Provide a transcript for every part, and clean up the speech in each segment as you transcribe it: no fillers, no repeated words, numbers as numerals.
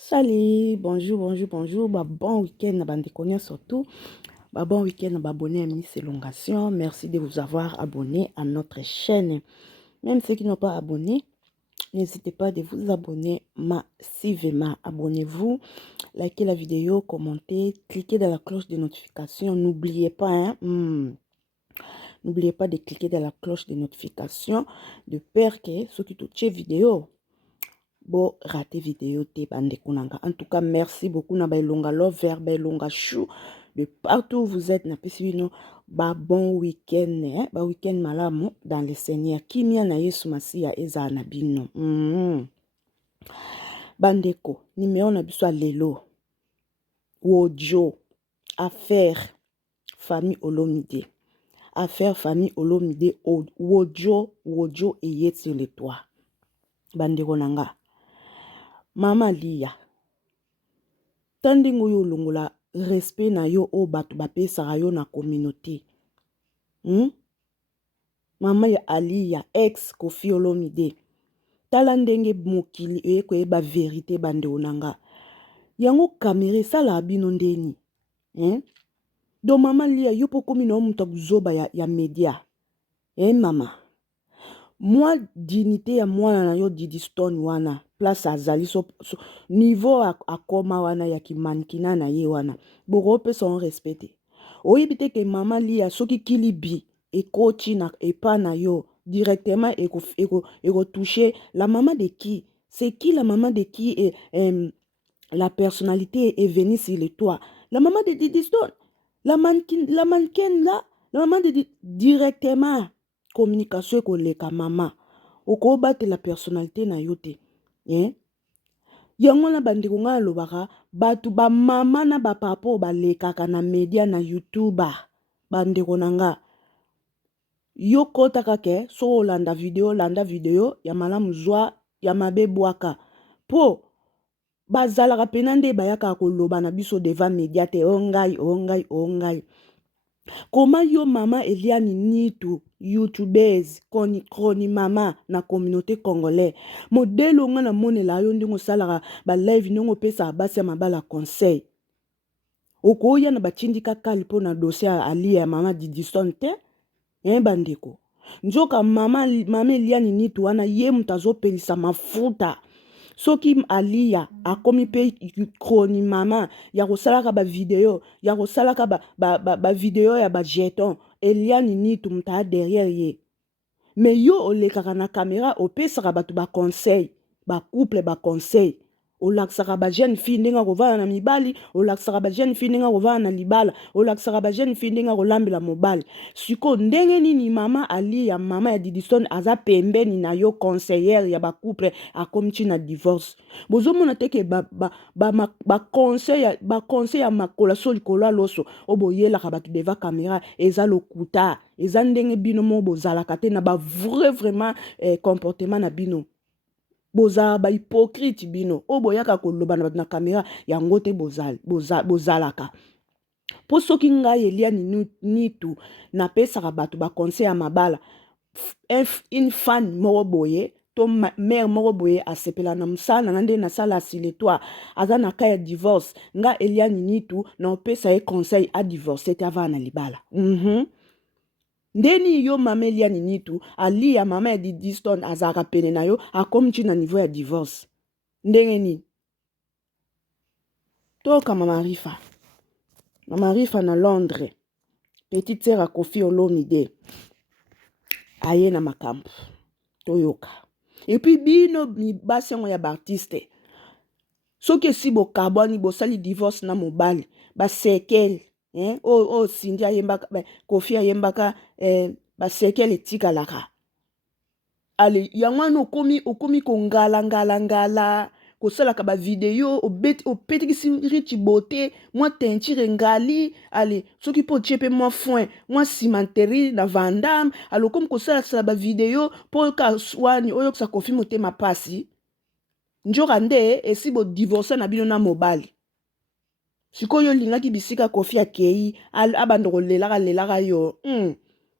Salut, bonjour, bonjour, bonjour. Bon week-end, bandéconia surtout. Bon week-end, abonné à Miss Elongation. Merci de vous avoir abonné à notre chaîne. Même ceux qui n'ont pas abonné, n'hésitez pas de vous abonner massivement. Abonnez-vous, likez la vidéo, commentez, cliquez dans la cloche de notification. N'oubliez pas, n'oubliez pas de cliquer dans la cloche de notification de peur que ceux qui touchent vidéo. Bon, raté vidéo te bande kunanga. En tout cas, merci beaucoup na bailonga lover, bailonga chou. De partout où vous êtes, na pesivino, bon week-end, ba week-end malamu dans le Seigneur. Kimia na Yesu Masia eza na bino. Bandeko, numéro na biso lelo. Wojo, affaire, famille Olomide. Affaire, famille Olomide, wojo et yet sur le toit. Bandeko nanga. Mama Lia. Tandingo yo longola respect na yo o batu bapesaka yo na communauté. Mama ya Aliya ex Koffi Olomide. Tala ndenge mokili ekoyeba vérité bande onanga. Yango kamere sala abino ndeni. Do mama Lia yo po komi na muta kuzoba ya media. Mama. Moi dignité ya mwana na yo Didi Stone wana. Place azali niveau akoma wana ya kimankina na ye wana. Boko pe son respecté. Oyebite ke mama Lia soki kilibi ekoti na epa na yo directement eko toucher la maman de qui? C'est qui la maman de qui est la personnalité est venue sur le toit? La maman de Didi Stone. La mannequin là, la maman de directement communication koleka mama. Oko bate la personnalité na yote. Yango na bandeko nga lobaka batu ba mama na ba papa ba lekaka na media na YouTube bandeko nanga. Yo kota kake so landa video ya malamu zwa ya mabe bwaka. Po bazalaka penande bayaka koloba na biso devant media te ongai. Comment yo mama Eliane Nitu, YouTubeuse, kroni mama na communauté congolais. Modèle nga na mone la yo ndingo salara ba live ndingo pesa basi ya mabala conseil. Okoya na batindika kalipo na dossier ali ya mama Didi Stone te. Bandeko. Njoka mama Eliane Nitu wana ye mutazo pelisa mafuta. Soki Aliya akomi pe kroni mama ya kosalaka ba video ya kosalaka ba video ya ba jeton Eliane Nitu muta derrière ye. Mais yo olekaka na caméra opesaka batu ba conseil ba couple ba conseil olaksaka ba jeune fille ndenga kovana na mibali olaksaka ba jeune fille ndenga kovana na libala olaksaka ba jeune fille ndenga kolambela mobali siko ndenge nini mama Aliya mama ya Didi Stone aza pembeni na yo conseillère ya ba couple akomti na divorce bozomona teke ba conseil ya makola so likolo loso oboyelaka batu deva caméra eza lokuta eza ndenge bino mo bozalaka te na ba vraiment comportement na bino bozala ba hypocrite bino oboyaka koloba na na caméra yango te bozalaka po soki ngai Eliane Nitu na pesaka batu ba conseil ya mabala une fan moko boye to mère moko boye asepela na msala na nde na sala sile toi aza na ka ya divorce nga Eliane Nitu na opesa ye conseil a divorce te avant na libala ndeni yo mama Eliane Nitu ali ya mama ya Didi Stone azaka pene na yo akomti na niveau ya divorce ndenge nini toka mama Rifa na Londres petite sœur a Koffi Olomide aye na makambo toyoka et puis bino basi yango ya baartiste soki esi bokabwani bosali divorce na mobali basekele Cindy ayembaka Koffi ayembaka basekele etikalaka ale yango wana okomi kongala kosalaka ba video opetikisi rich beauté mwa teinture ngali ale soki po tie pe mwa foin mwa cimenterie na Vandam ale okomi kosala ba video po kaswani oyo sa Koffi motema pasi njoka nde esi bo divorce na bino na mobali sikoyo lingaki bisika Koffi akei abando kolelaka yo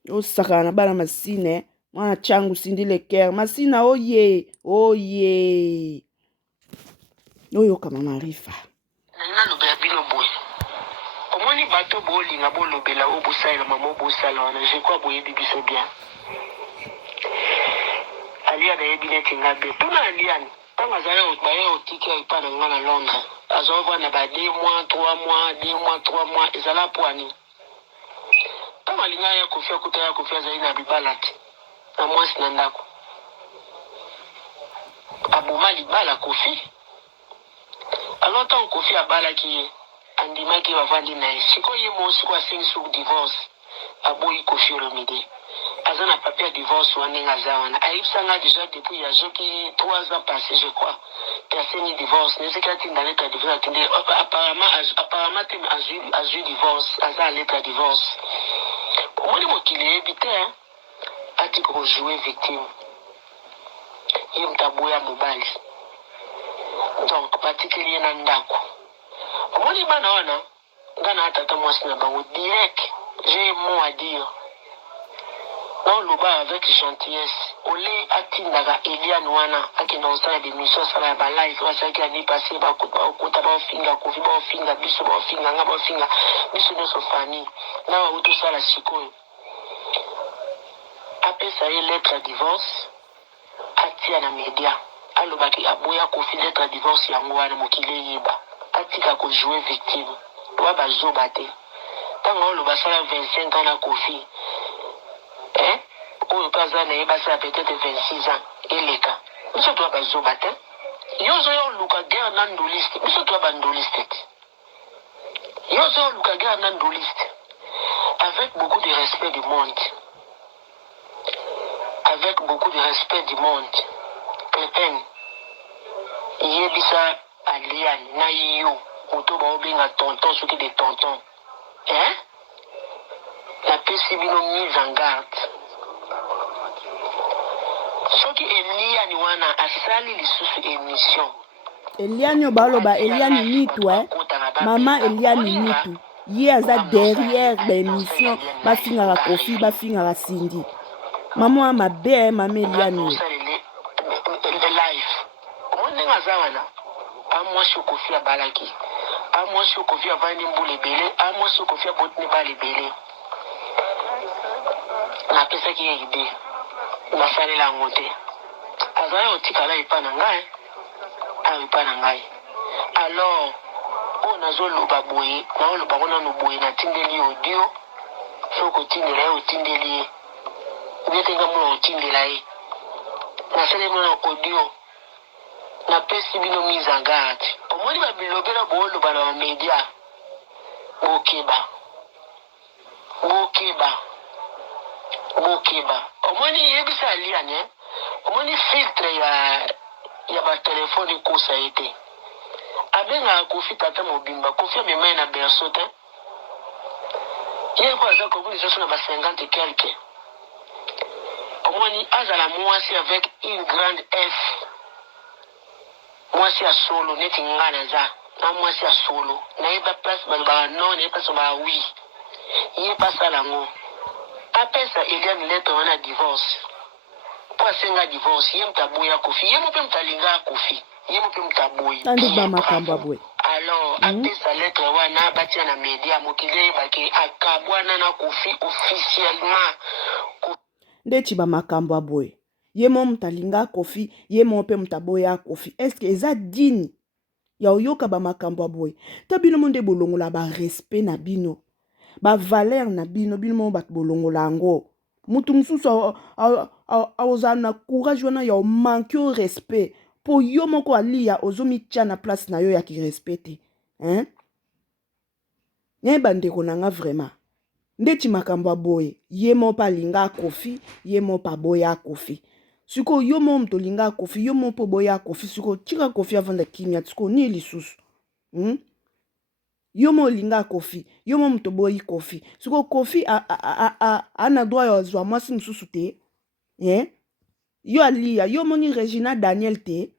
osaka na bana masine mwana changu Cindy le cœur masina oye oyoka mama Rifa nanga lobela bino boye omoni bato bolinga bolobela obosala mama obosala wana je crois boyebi biso bien aliane yebi neti nga bien tuna aliane ntango azali baye otiki epa na nga na Londres azovanda ba 2 mois 3 mois 2 mois 3 mois ezala poani ntango alinga ya kofi akuta ya kofi azali na bibala te na mwasi na ndako aboma libala kofi alors ntango kofi abalaki ye andimaki bavandi na ye sikoyo ye mo sikoyo asengi suku divorce aboyi kofi olomide aza na papier ya divorce wana ndenge aza wana ayebisanga déjà depuis azoki 3 ans passé je crois te asengi divorce neseki atinda lettre ya divorce atinde apparemment te azwi divorce aza na lettre ya divorce omoni mokili yebi te ati kojoue victime ye moto aboya mobali donc batikeli ye na ndako omoni bana wana nga na atata mwasi na bango direct j'ai un mot à dire non loba avec gentillesse ole atindaka Eliane wana akenda kosala démission asala ya balive basalaki ani passé bakota baofinga kofi baofinga biso baofinga nga baofinga biso nyonso fani na bauti osala sikoyo apesa ye lettre ya divorce atia na media alobaki aboya kofi lettre ya divorce yango wana mokili eyeba atika kojoue victime oya bazoba te ntango olo basala 25 ans na kofi oyo mpe aza na ye basala peut-être 26 ans eleka biso toya bazoba te yo ozoya oluka guerre na ndoliste biso toya bandoliste te yo ozoya oluka guerre na ndoliste avec beaucoup de respect du monde avec beaucoup de respect du monde Pépin yebisa Aliane na yo moto baobenga tonton soki de tonton napesi bino mise en garde soki Eliane wana asali lisusu émission Eliane yo baloba Eliane nitu mama Eliane nitu ye aza derrière l'émission bafingaka kofi bafingaka Cindy mama wa mabe mama Eliane live omoni aza wana amwasi kofi abalaki amwasi kofi avandi mbula ebele amwasi kofi abotini bala ebele napesaki ye ide nasalela yango te azali otikala epa na ngai awa epa na ngai alors oyo nazoloba boye naoloba ngo nano boye natindeli audio soki otindela ye otindeli ye obetenga mona otindela ye nasaleli mona audio napesi bino mise en garde omoni babilobela booloba na bamedia bokeba omoni yebisa Aliane omoni filtre ya batelefone ekosa ye te abengaka kofi tata mobimba kofi amema ye na berso te ye ko aza komonisa so na ba 50 et quelque omoni azala mwasi avec une grande F mwasi ya solo neti nga naza na mwasi ya solo nayeba place balobaka non nayeba place balobaka oui ye pasala yango apesa Eliane lettre wana divorce po asenga divorce ye moto aboya kofi ye mo mpe moto alinga kofi ye mo mpe moto aboyi tandi ba makambo aboye alors apesa lettre wana batia na media mokili eyebaki akabwana na kofi officiellement ndeti ba makambo aboye ye mo moto alinga kofi ye mo mpe moto aboya kofi eske eza dini ya oyoka ba makambo aboye ta bino mo nde bolongola ba respect na bino ba valeur na bino bino mo bato bolongola yango mutu mosusu ozala na courage wana ya omanke o respect po yo moko alia ozomitya na place na yo ya kirespect te yeba ndeko na nga vraiment ndeti makambo aboye ye mo mpe alinga kofi ye mo mpe aboya kofi sikoyo yo mo moto olinga kofi yo mo mpe oboya kofi sikoyo tika kofi avanda kimia sikoyo ni lisusu yo mo olinga kofi yo mo moto boyi kofi sikoyo kofi ana droit ya azwa mwasi mosusu te yo alia yo moni Regina Daniel te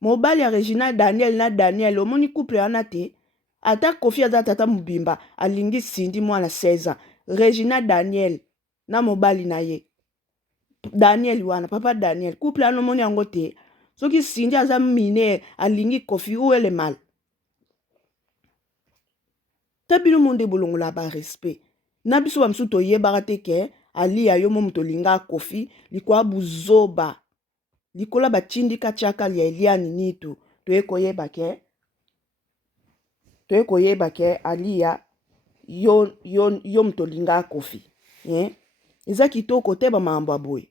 mobali ya Regina Daniel na Daniel omoni couple wana te ata kofi aza tata mobimba alingi Cindy mwana 16 ans Regina Daniel na mobali na ye Daniel wana papa Daniel couple wana omoni yango te soki Cindy aza mine alingi Kofi, où est le mal? Tabino monde bolongola ba respect. Na biso ba msu toyebaka te ke ali ya yo mo mutolinga Kofi likwa buzoba. Likola batindika chaka lia Eliani nitu toye koyeba ke ali ya yo mutolinga Kofi. Eza kitoko te ba mambo boy.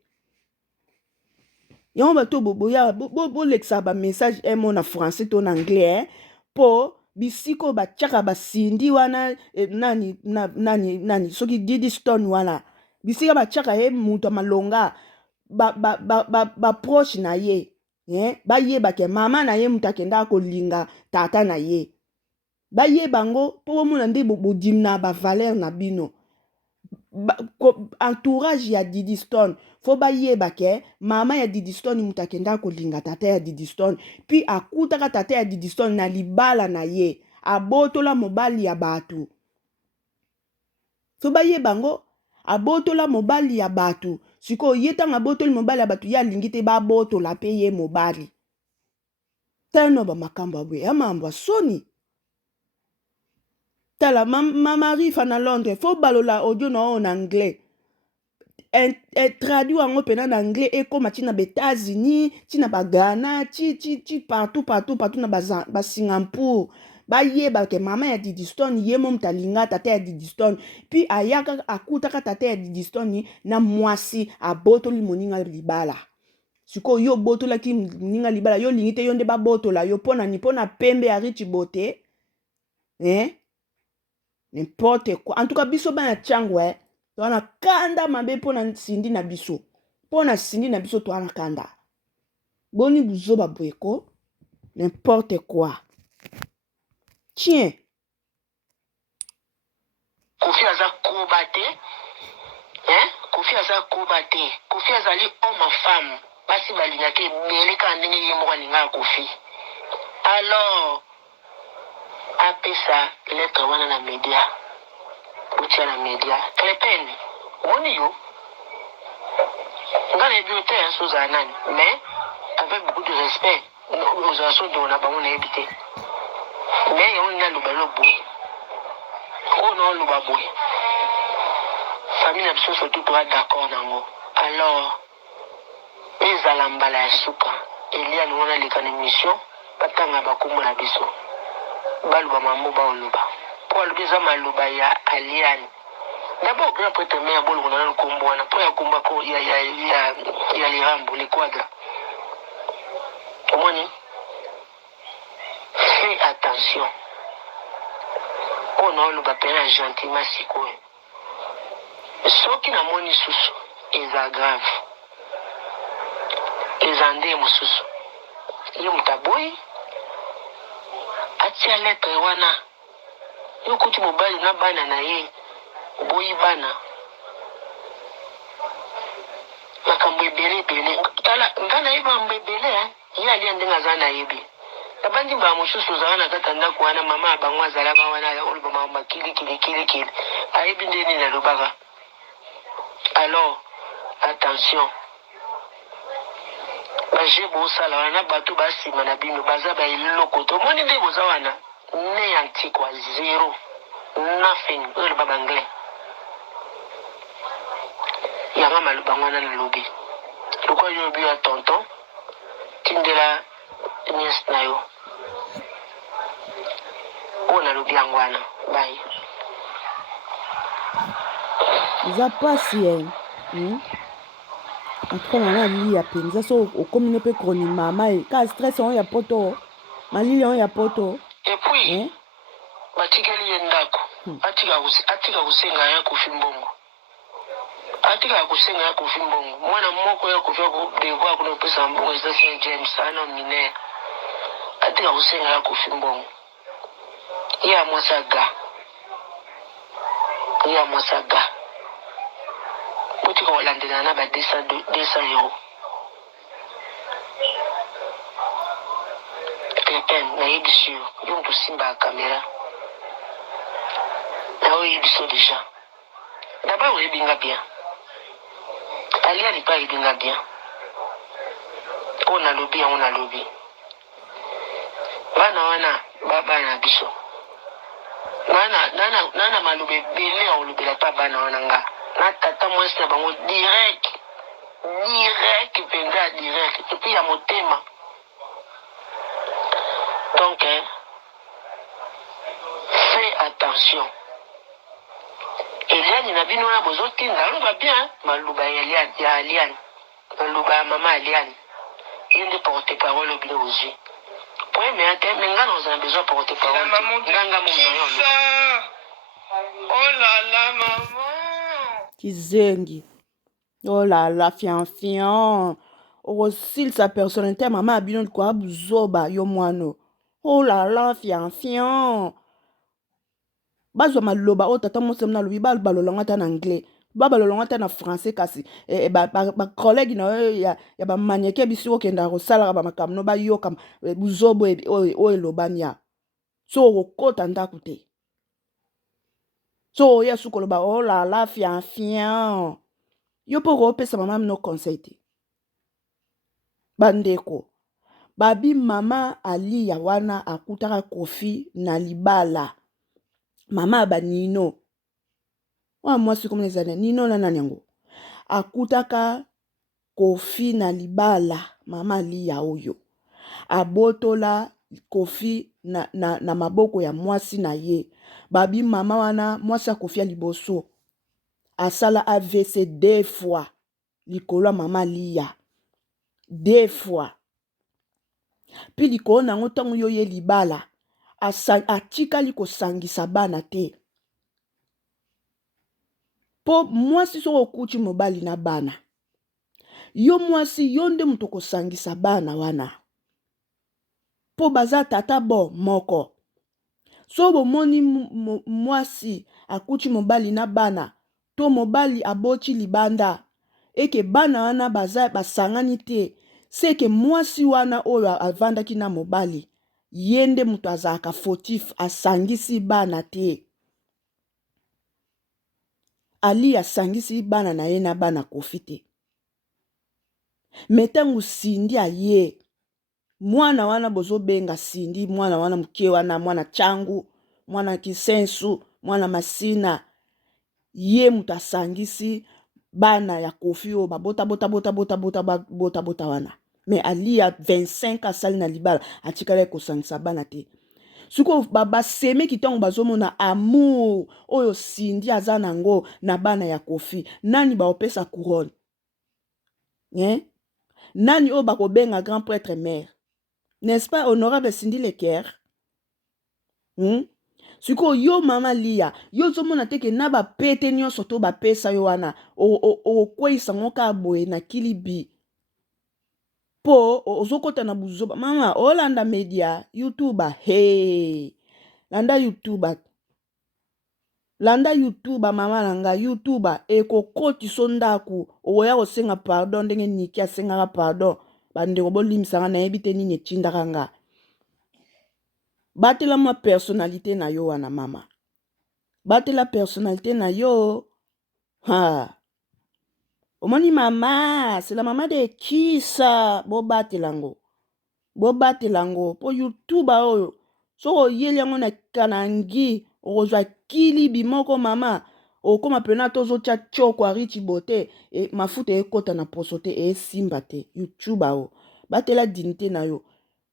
Yon bato boya bo leksa ba message emo na français to na anglais po bisiko ba chaka ba Cindy wana nani soki Didi Stone wana bisika ba chaka muto malonga ba proche na ye ba yeba ke mama na ye mutakenda ko linga tata na ye ba yeba ngo po mona ndi bodimna ba valeur na bino entourage ya Didi Stone fo ba yeba ke mama ya Didi Stone mutakenda ko linga tata ya Didi Stone puis akutaka tata ya Didi Stone na libala na ye abotola mobali ya batu fo ba yeba ngo abotola mobali ya batu siko yetanga abotoli mobali ya batu ya lingi te ba botola pe ye mobali tano ba makambo abwe ya mambo soni tala mama rifa na Londres fo balola audio na en anglais traduit en pena en anglais et comme tina ba États-Unis tina ba Ghana partout na ba Singapour ba yeba ke mama ya Didi Stone ye mom talinga tata ya Didi Stone puis ayaka akutaka tata ya Didi Stone na mwasi abotoli moninga libala siko yo botola ki moninga libala yo lingite yo nde ba botola yo pona pembe ya Rich Bote n'importe quoi en tout cas biso bana chango toana kanda mabe pona Cindy na biso pona Cindy na biso toana kanda boni buzoba bweko n'importe quoi tiens Kofi aza koba te Kofi aza koba te Kofi azali homme femme basi balingaki ebele kaka ndenge ye moko alingaka Kofi alors apesa lettre wana na media utia na media Clepene moni yo nga na bio te soza nani mais avec beaucoup de respect aux assos de na bango na ebité mais yo na lubalo boy oh non lubaboy famille na biso surtout toi d'accord nango alors ezala mbala ya suka elia ni wana leka na émission batanga bakombo na biso baluba mambo baoluba po aluba eza maloba ya aliani d'abord grand prêtre mais ya bolongo na nkombo wana po ya komba ko ya lirambo likwada omoni fais attention on oluba pena gentiment sikoyo soki na moni susu eza grave eza nde mosusu ye mutaboyi atia lettre wana yo kuti mobali na bana na ye boyi bana makambo ebele tala nga nayeba mambo ebele ye alia ndenge aza nayebi abandi mbala mosusu ozala na kati ya ndako wana mama ya bango azalaka wana oloba makambo makilikili ayebi nde nini alobaka alors attention baje bosala wana na bato basima na bino baza baeloko to omoni nde boza wana ne antikwa zero nothing oyo loba banglais yanga maloba wana nalobi lokola yo lobi ya tonton tindela niese na yo oyo nalobi yango wana bai eza pasi Entre mama li ya penza so okomine pe kroni mama ka stress on ya poto malili on ya poto et puis batikeli ye ndako atika kusenga ya Kofi mbongo atika kusenga ya Kofi mbongo mwana moko ya Kofi ko devoir kuna pesa mbongo za Saint James ana minere atika kusenga ya Kofi mbongo ya mwasaga utika walandela na ba 200 euros Clepene na yebisu yo mtu simba ya kamera na oyo yebiso déjà d'abord oyebinga bien alia lipa yebinga bien mpo na lobi yango na lobi bana wana bana biso nana maloba ebele aolobela mpa bana wana nga na tata mwasi na bango direct mpenza direct epuis ya motema. Donc fais attention. Eliane na bino wana bozotinda aloba bien maloba ya Eliane maloba ya mama Eliane ye nde porte parole obino ozwi po mais nga nous avons besoin porte parole nganga momoyo. Oh là là maman Kizengi. Oh là là, fian. Aussi sa personnalité, maman a bien quoi buzoba yo mwano. Oh là là, fian. Bazwa maloba o tata mo semna lobi ba balolanga ta na anglais. Ba balolanga ta na français kasi ba collègue na ya ba manieke biso kenda ko sala ba makamno ba yo kam buzobo o elobania. So okota ndaku te. So ya sukoloba oh là là, fian. Yo po kopesa mama no conseil te. Bandeko. Babi mama ali ya wana akutaka Kofi na libala. Mama ba Nino. Wa mwasi comme les années. Nino na nanyango. Akutaka Kofi na libala. Mama ali ya oyo. Abotola Kofi na maboko ya mwasi na ye. Babi mama wana mwasi ya Kofi ya liboso. Asala AVC 2 fois. Likolo mama liya. 2 fois. Puis likolo nango ntango yo ye libala. Atikali kosangisa bana te. Po mwasi so okuti mobali na bana. Yo mwasi yo nde mutu kosangisa bana wana. Po baza tata bo moko. So bomoni mwasi akuti mobali na bana. To mobali aboti libanda. Eke bana wana baza basangani te. Seke mwasi wana oyo avandaki na mobali. Yende mutu azaka fautif asangisi bana te. Ali asangisi bana na ye na bana Kofi te. Metangu Sindi aye. Mwana wana bozo benga Sindi. Mwana wana mke wana. Mwana changu. Mwana kisensu. Mwana masina. Ye mutu asangisi bana ya Kofi o. Bota wana. Mais Ali ya 25 asali na libala. Atikala kosangisa bana te. Suko baba seme kitango bazomona amour oyo Sindi aza nango na bana ya Kofi. Nani ba opesa couronne? Nani o bako benga grand prêtre mère? N'est-ce pas honorable Sindi Leker? Suko yo mama liya. Yo zomona teke na ba pete nyonso to ba pesa yo wana. O kwei sangoka boye na kilibi. Po ozokota na buzoba. Mama olanda media YouTuber. Hey. Landa YouTuber mama nanga YouTuber eko koti sondaku oya kosenga pardon ndenge niki asenga pardon bande kobolimisa na ebite nini etindaka nga. Batela ma personnalité na yo wana mama. Batela personnalité na yo. Ha. Omoni mama, c'est la maman de Kisa. Bo batelango. Po YouTuber oyo. So yeli yango na kanangi. Ozwa kili bimoko mama. Okoma pena tozo tia choko arichi bote. E mafuta ekota na posote e simba te. YouTuber o. Batela dignité na yo.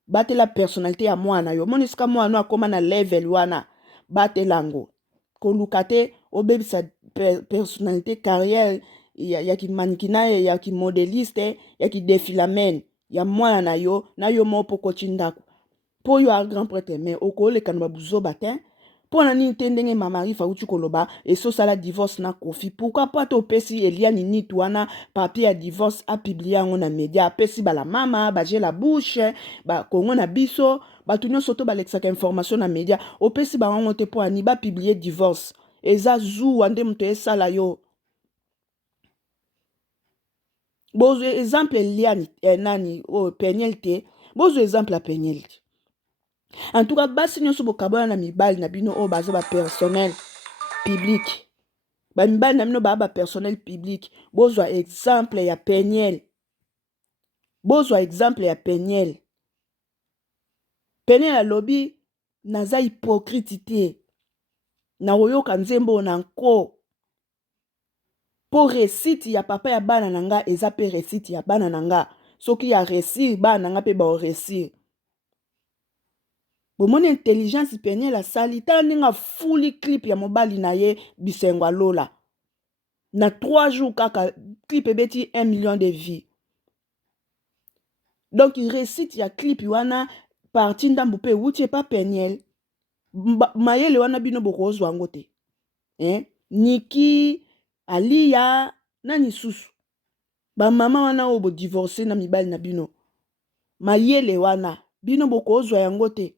Batela personnalité ya mwana yo. Monisika mwana akoma na level wana. Batelango. Kolukate obebisa personnalité carrière. Ya ki mannequina, ya ki modeliste, ya ki defilamen. Ya mwana na yo mo poko chindaku. Po yo a grand prêtre mais oko le kanba buzo batin. Po na ni tendenge mamari fa uchu koloba et so sala divorce na Kofi. Pourquoi pas to pesi Eliane ni tuana papier à divorce a publié en na média pesi ba la mama ba j'ai la bouche ba kongo na biso ba tunyo soto ba lexaka information na média o pesi ba ngonte po ani ba publier divorce. Eza zu ande mto sala yo. Bozo exemple Eliane nani o penyelte. Bozo exemple a penyelte. En tout cas, basi nyoso bokabona na mibali na bino o baza ba personnel public. Ba mibali na bino ba personnel public. Bozwa exemple ya Peniel. bozwa exemple ya Peniel. Peniel alobi naza hypocrite te. Na oyoka nzembo na nko. Po réussite ya papa ya bana nanga eza pe réussite ya bana nanga. Soki ya réussir bana nanga pe ba réussir. Bomoni intelligence Peniel asali tala ndenge fuli clip ya mobali na ye Bisengo Alola. Na 3 jours kaka clip ebeti 1 million de vues. Donc il récite ya clip wana parti ndambu pe wuti pa Peniel. Mayele wana bino bokozwa ngo te. Niki Alia nani susu. Ba mama wana obo divorcé na mibali na bino. Mayele wana bino bokozwa yango te.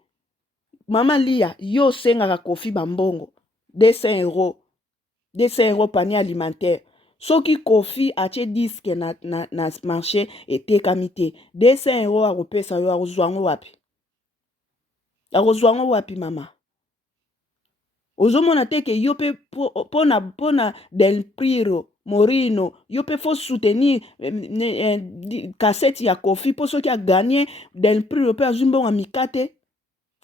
Mama Lia yo sengaka Kofi bambongo 200 €. 200 € panier alimentaire. Soki Kofi ache disque na marché etekami te. 200 € akopesa yo akozwango wapi? Akozwango wapi mama? Ozomona teke yo pe pona Del Priro Morino yo pe faut soutenir cassette ya Kofi po soki a gagné Del Priro pe azumbonga mikate.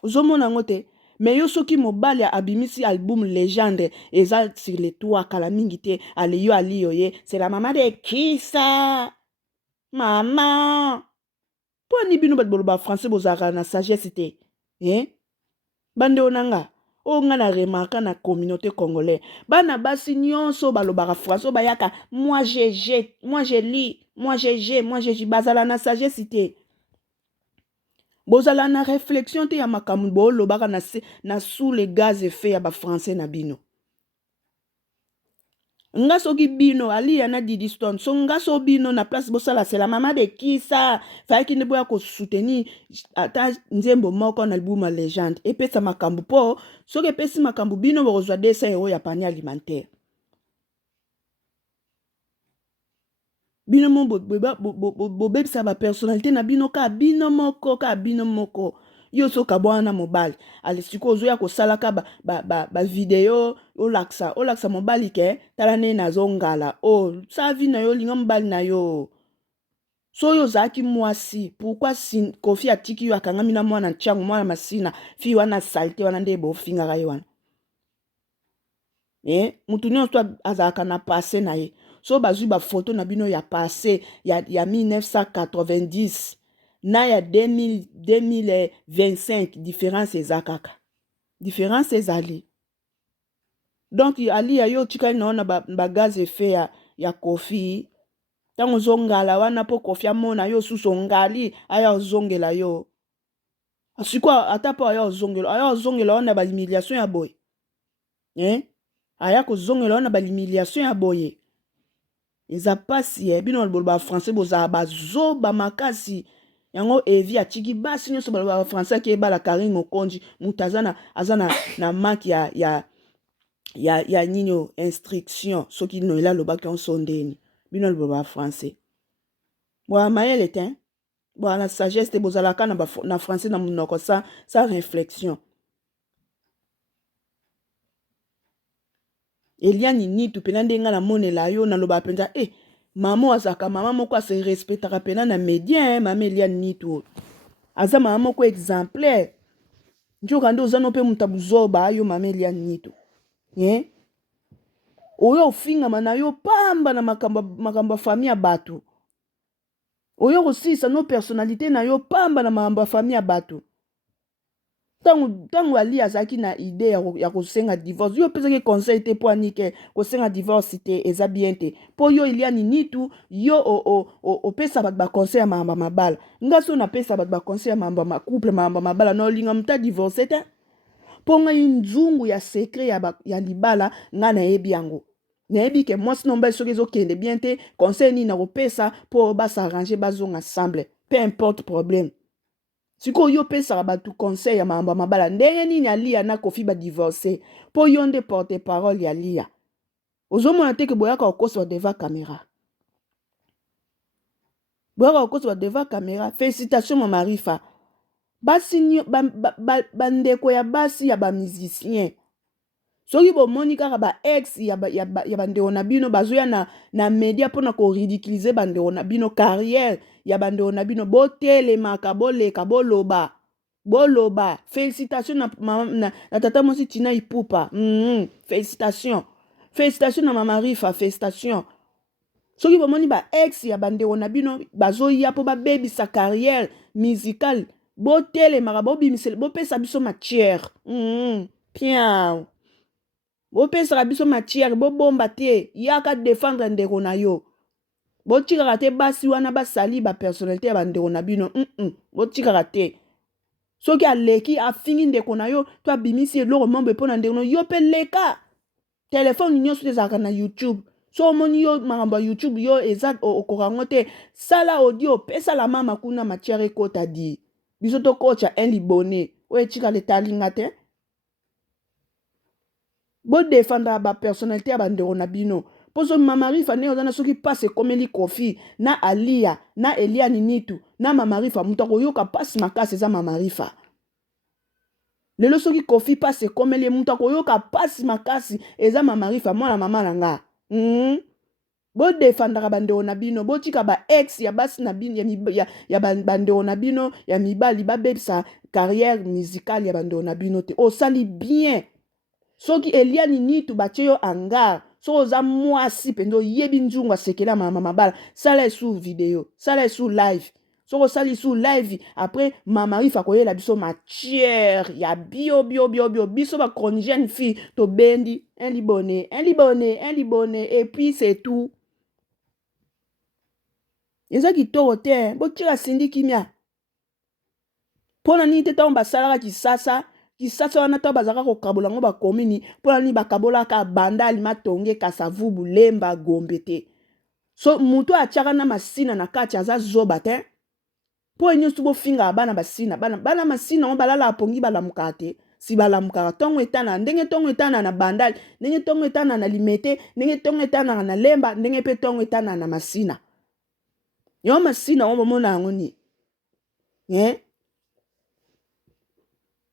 Ozomona ngote. Mais yo soki mobali abimisi album légende eza sur les toits kala mingi te aliyo ye c'est la maman de qui ça maman po ni bino ba français bozaka na sagesse te bande onanga o nga na remarquer na communauté congolais bana basi nyonso balobaka français bayaka moi je lis moi je bazala na sagesse te. Bozala na réflexion te ya makambo bolobaka na sous les gaz effet ya ba français na bino. Nga soki bino ali yana Didi Stone so nga so bino na place bosala c'est la maman de qui ça faki ne boya ko soutenir ata nzembo moko na album légende epesa makambo po soki epesi makambo bino bokozwa 200 € ya panier alimentaire. Bino mo bobebisa ba personnalité na bino ka bino moko yo soka bwana mobali ale siko ozoya kosalaka ba video olaksa mobali ke tala ne nazongala sa vi na yo linga mobali na yo so yo zaki mwasi pourquoi si Kofi atiki yo akangami na mwana nchangu mwana masina fi wana salte wana nde bofingaka ye wana mutu nyonso azalaka na passé na ye. So bazwi ba photo na bino ya passé ya 1990 na ya 2025 différence ezakaka. Différence ezali. Donc ali ya yo tikali na ba gaz effet ya Kofi. Tango zongala wana po Kofi amona yo suso ngali aya ozongela yo. Asikwa ata po aya ozongela wana ba humiliation ya boy. Aya kozongela wana ba humiliation ya boye. Eza pasi bino ba français boza bazoba makasi yango evi atiki basi nyoso ba français ke bala Karingo Konji mutazana azana na mark ya nino instruction soki no ela lobaki on sondeni bino ba français bo mayele te bo na sagesse te bozala kana na français na munoko sans réflexion. Eliani nitu pena ndenga na monela yo na loba penza mama azaka mama moko ase respectaka pena na média mama Eliani nitu aza mama moko exemplaire njoka ndo ozano pe mutabuzoba yo mama Eliani nitu oyo ofinga na yo pamba na makambo famille ya bato oyo kosisa no personnalité na yo pamba na makambo famille ya bato. Tango ali azaki na idée ya kosenga divorce yo pesaki conseil te po anike kosenga divorce te eza bien te po yo Eliani nitu yo opesa bato ba conseil ya mamba mabala nga so na pesa bato ba conseil ya mamba couple mamba mabala no linga muta divorce te po nga nzungu ya secret ya libala nga na yebi yango nayebi ke mwasi nomba soki ezokende bien te conseil nini na kopesa po basa arranger bazonga ensemble peu importe problème. Siko yo pesaka batu conseil ya mamba mabala ndenge nini Alia na Kofi ba divorcer po yo nde porte parole ya Alia ozomona teke boyaka okosa devant caméra félicitations mama Rifa basi bandeko ya basi ya ba musicien soki bomoni kaka ba ex ya bandeko na bino bazoya na media mpona koridicilize bandeko na bino carrière ya bandeko na bino botelemaka boleka boloba félicitation na tata mosi Tina Ipupa félicitation na mama Rifa félicitation soki bomoni ba ex ya bandeko na bino bazoya mpo babebisa carrière musicale botelemaka bopesa biso matière pian bopesaka biso matière bobomba te yaka défendre ndeko na yo botikaka te basi wana basali bapersonnalité ya bandeko na bino botikaka te soki aleki afingi ndeko na yo to abimisi eloko mombo mpo na ndeko na yo mpe leka telefone nyonso ezalaka na YouTube so omoni yo makambo ya YouTube yo eza okokango te sala audio pesa la mama kuna matière ekota di biso tokocha un libone oyo etikala etalinga te bodefandaka bapersonnalité ya bandeko na bino mpo so mama Rifa ndenge oza na soki mpasi ekomeli Kofi na Alia na Eliani Nitu na mama Rifa moto akoyoka mpasi makasi eza mama Rifa lelo soki Kofi mpasi ekomeli moto akoyoka mpasi makasi eza mama Rifa mwana mama na nga bodefandaka bandeko na bino botika ba ex ya basi na bino ya bandeko na bino ya mibali babebisa carrière musicale ya bandeko na bino te osali bien soki Eliani Nitu batie yo hangar soki oza mwasi mpenza oyebi nzungu asekela mama mabala sala esu video sala esu live soki osali su live après mama Rifa koyela biso matière ya bio biso bacronigène fille tobendi un libone et puis c'est tout eza kitoko te botika Sindi Kimia mpona nini te ntango basalaka kisasa wana ntango bazalaka kokabola yango bakomini mpona nini bakabolaka bandali matonge kasavubu lemba gombe te so moto atiaka na masina na kati aza zoba te mpo nyonso bofingaka bana basina bana masina ngo balala apongi balamukaka te si balamukaka ntongo etana ndenge ntongo etana na bandali ndenge ntongo etana na limete ndenge ntongo etana na lemba ndenge mpe ntongo etana na masina yo masina ngo bomona yango ni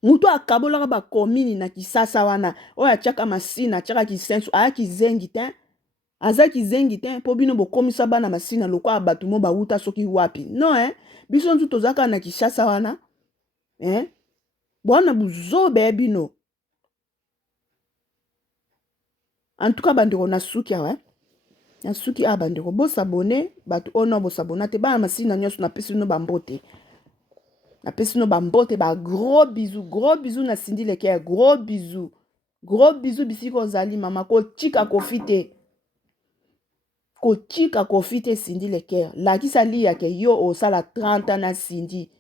mutu akabolaka bakomini na kisasa wana oyo atiaka masina atiaka kisensu ayaki zengi te azaki zengi te mpo bino bokomisa bana masina lokola bato mo bauta soki wapi non biso ntu tozaka na Kinshasa wana bwana buzobe bino en tout cas bandeko na suki awa na suki a bandeko bosabone bato ono bosabona te bana masina nyonso napesi bino bambote napesi bino bambote ba gros bisous na Sindi Leker gros bisous bisiko ozali mama kotika Kofi te Sindi Leker lakisa liya ke yo osala 30 ans na Sindi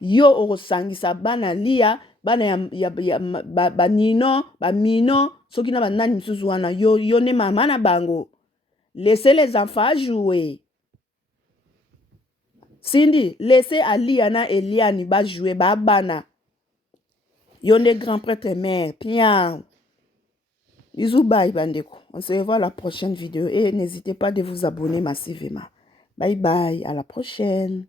yo okosangisa bana liya bana ya banino bamino soki na banani misusu wana yo ne mama na bango laissez les enfants jouer Sindi laissez Alia na Eliani ba jouer ba bana yo ne grand prêtre mère bien. Bisous, bye bandeko. On se revoit à la prochaine vidéo et n'hésitez pas de vous abonner massivement. Bye bye, à la prochaine.